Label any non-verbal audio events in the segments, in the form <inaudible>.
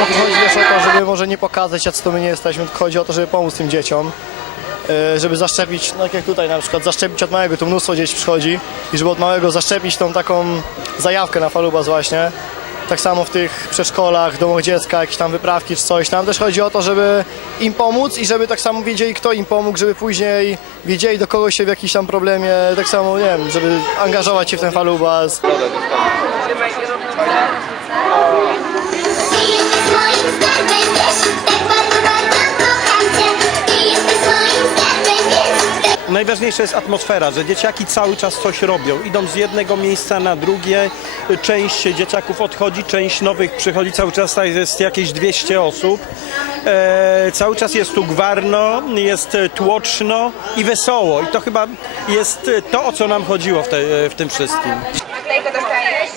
To chodzi o to, żeby może nie pokazać, jak to my nie jesteśmy, tylko chodzi o to, żeby pomóc tym dzieciom. e, Żeby zaszczepić, no tak jak tutaj na przykład, zaszczepić od małego, tu mnóstwo dzieci przychodzi i żeby od małego zaszczepić tą taką zajawkę na falubas właśnie. Tak samo w tych przedszkolach, domach dziecka, jakieś tam wyprawki czy coś. Tam też chodzi o to, żeby im pomóc i żeby tak samo wiedzieli, kto im pomógł, żeby później wiedzieli, do kogo się w jakimś tam problemie, tak samo, nie wiem, żeby angażować się w ten falubas. Ty Najważniejsza jest atmosfera, że dzieciaki cały czas coś robią. Idą z jednego miejsca na drugie. Część dzieciaków odchodzi, część nowych przychodzi. Cały czas jest jakieś 200 osób. E, cały czas jest tu gwarno, jest tłoczno i wesoło. I to chyba jest to, o co nam chodziło w, te, w tym wszystkim. Naklejkę dostajesz?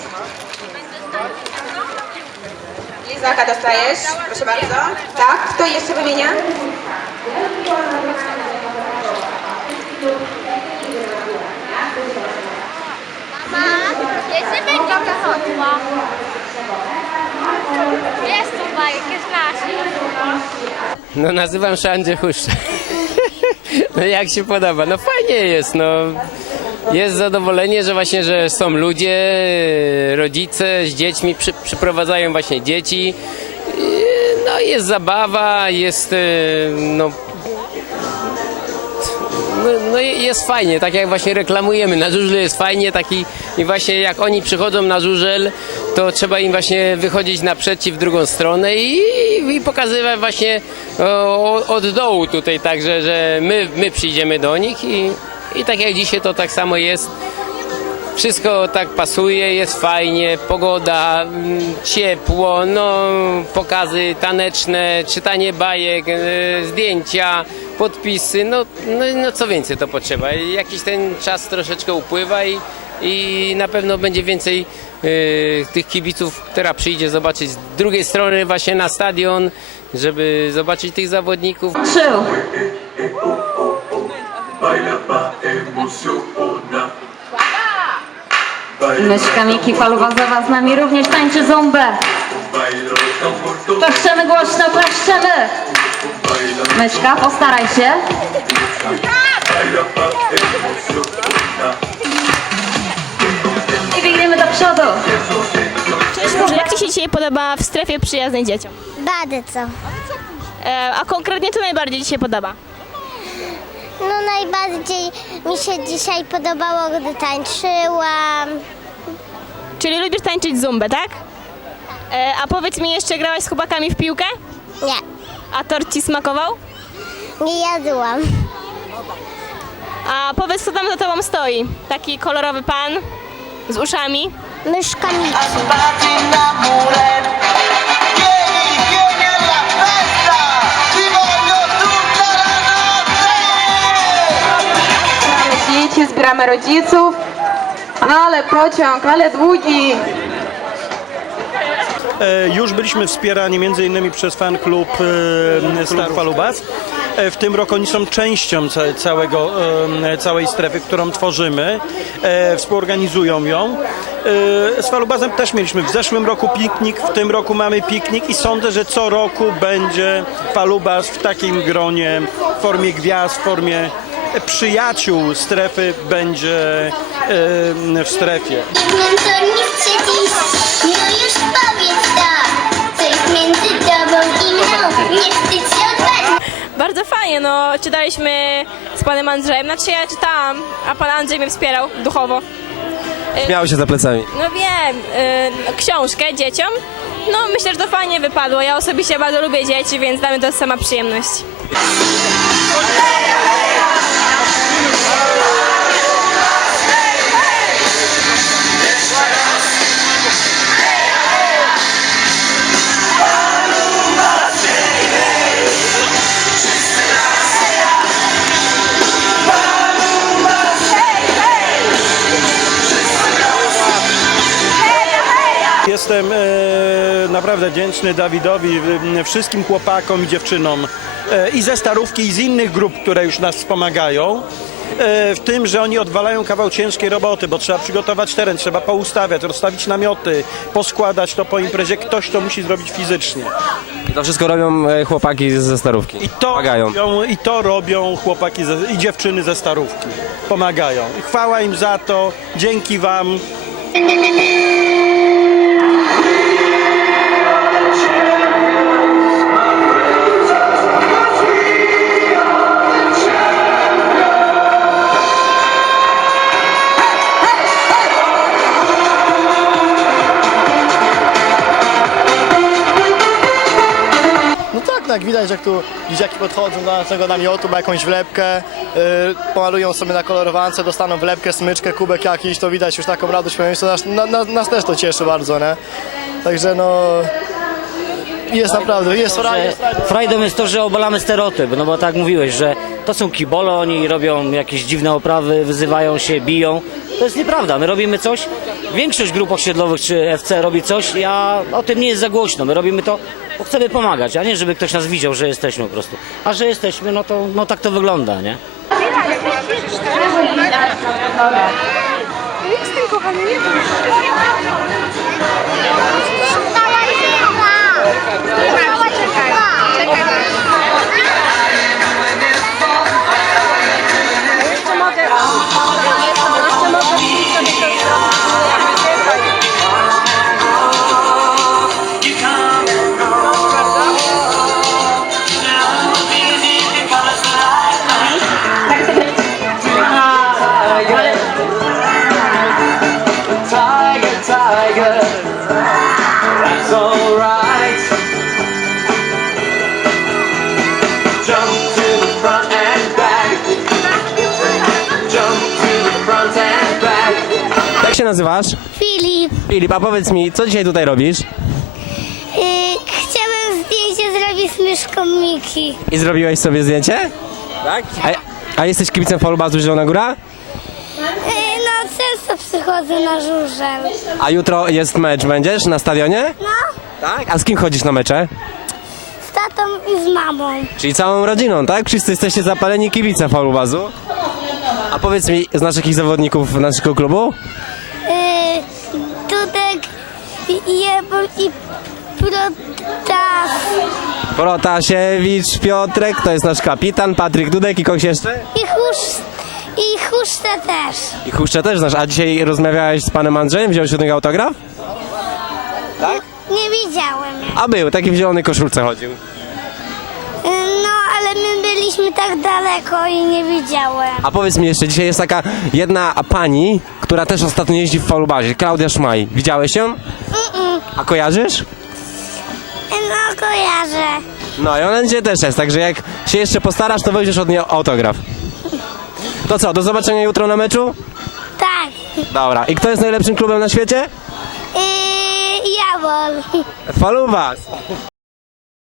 Lizaka dostajesz? Proszę bardzo. Tak, kto jeszcze wymienia? Mama, jeszcze będzie ta chodła. Jest tu bajek, jest nasz. No nazywam się Andrzej Huszcza. <laughs> No jak się podoba? No fajnie jest, no. Jest zadowolenie, że właśnie, że są ludzie, rodzice z dziećmi, przy, przyprowadzają właśnie dzieci. No jest zabawa, jest e, no, jest fajnie, tak jak właśnie reklamujemy. Na żużlu jest fajnie, taki i właśnie jak oni przychodzą na żużel, to trzeba im właśnie wychodzić naprzeciw w drugą stronę i, i pokazywać właśnie o, od dołu tutaj, także że my, my przyjdziemy do nich i, i tak jak dzisiaj to tak samo jest. Wszystko tak pasuje, jest fajnie, pogoda, mm, ciepło, no pokazy taneczne, czytanie bajek, e, zdjęcia, podpisy, no, no, no co więcej to potrzeba. Jakiś ten czas troszeczkę upływa i, i na pewno będzie więcej e, tych kibiców, która przyjdzie zobaczyć z drugiej strony właśnie na stadion, żeby zobaczyć tych zawodników. Trzy. Myszka Miki Faluwazowa z nami również tańczy zumbę. Klaszczemy głośno, klaszczemy. Myszka, postaraj się. I biegniemy do przodu. Cześć, może jak Ci się dzisiaj podoba w strefie przyjaznej dzieciom? Bardzo. E, a konkretnie co najbardziej Ci się podoba? No najbardziej mi się dzisiaj podobało, gdy tańczyłam. Czyli lubisz tańczyć zumbę, tak? E, a powiedz mi, jeszcze grałaś z chłopakami w piłkę? Nie, A tort Ci smakował? nie jadłam. A powiedz, kto tam za Tobą stoi? Taki kolorowy pan z uszami. Myszka Miki. Dzieci, zbieramy rodziców. Ale pociąg, ale długi. E, Już byliśmy wspierani innymi przez fan klub e, Star Falubas. E, W tym roku oni są częścią ca- całego, całej strefy, którą tworzymy. Współorganizują ją. Z Falubazem też mieliśmy w zeszłym roku piknik, w tym roku mamy piknik i sądzę, że co roku będzie Falubas w takim gronie, w formie gwiazd, w formie przyjaciół strefy będzie w strefie. To nic dziś, no już powiedz. Co jest między tobą i mną? Nie wstydź się odważyć. Bardzo fajnie, no czytaliśmy z panem Andrzejem, znaczy ja czytałam, a pan Andrzej mnie wspierał duchowo. Śmiało się za plecami. No wiem, y, książkę dzieciom. No myślę, że to fajnie wypadło. Ja osobiście bardzo lubię dzieci, więc dla mnie to jest sama przyjemność. Jestem e, naprawdę wdzięczny Dawidowi, e, wszystkim chłopakom i dziewczynom e, i ze Starówki, i z innych grup, które już nas wspomagają e, W tym, że oni odwalają kawał ciężkiej roboty, bo trzeba przygotować teren, trzeba poustawiać, rozstawić namioty, poskładać to po imprezie. Ktoś to musi zrobić fizycznie. I to wszystko robią e, chłopaki ze starówki. I to, Pomagają. robią, I to robią chłopaki ze, i dziewczyny ze starówki. Pomagają. I chwała im za to. Dzięki Wam. Tak, jak widać, jak tu dzieciaki podchodzą do naszego namiotu, ma jakąś wlepkę, yy, pomalują sobie na kolorowance, dostaną wlepkę, smyczkę, kubek jakiś, to widać już taką radość, to nas, na, na, nas też to cieszy bardzo, nie? Także no... Jest naprawdę, jest frajda, jest frajda. Frajdą jest to, że obalamy stereotyp, no bo tak mówiłeś, że to są kibole, oni robią jakieś dziwne oprawy, wyzywają się, biją. To jest nieprawda, my robimy coś, większość grup osiedlowych czy FC robi coś, a o tym nie jest za głośno, my robimy to, bo chcemy pomagać, a nie żeby ktoś nas widział, że jesteśmy po prostu. A że jesteśmy, no to no tak to wygląda, nie? Tiger, się nazywasz? Filip, Filip, a powiedz mi, co dzisiaj tutaj robisz? yy, chciałem zdjęcie zrobić z myszką Miki. I zrobiłeś sobie zdjęcie? Tak? A, a jesteś kibicem Folubazu Zielona Góra? Yy, no często przychodzę na żużel. A jutro jest mecz, będziesz na stadionie? No, Tak. A z kim chodzisz na mecze? z tatą i z mamą. Czyli całą rodziną, tak? Wszyscy jesteście zapaleni kibice Folubazu? A powiedz mi, znasz jakichś zawodników naszego klubu? I Jebol i Protas. Protasiewicz, Piotrek, to jest nasz kapitan, Patryk Dudek i kogoś jeszcze? I chuszt, i chuszcze też. I Huszcze też znasz. A dzisiaj rozmawiałeś z panem Andrzejem, wziąłeś od niego autograf? Nie widziałem. A był, taki w zielonej koszulce chodził. Ale my byliśmy tak daleko i nie widziałem. A powiedz mi jeszcze, dzisiaj jest taka jedna pani, która też ostatnio jeździ w Folubazie, Klaudia Szmaj. Widziałeś ją? Mm-mm. A kojarzysz? No, kojarzę. No i ona dzisiaj też jest, także jak się jeszcze postarasz, to weźmiesz od niej autograf. To co, do zobaczenia jutro na meczu? Tak. Dobra. I kto jest najlepszym klubem na świecie? Yy, Jabol. Falubas.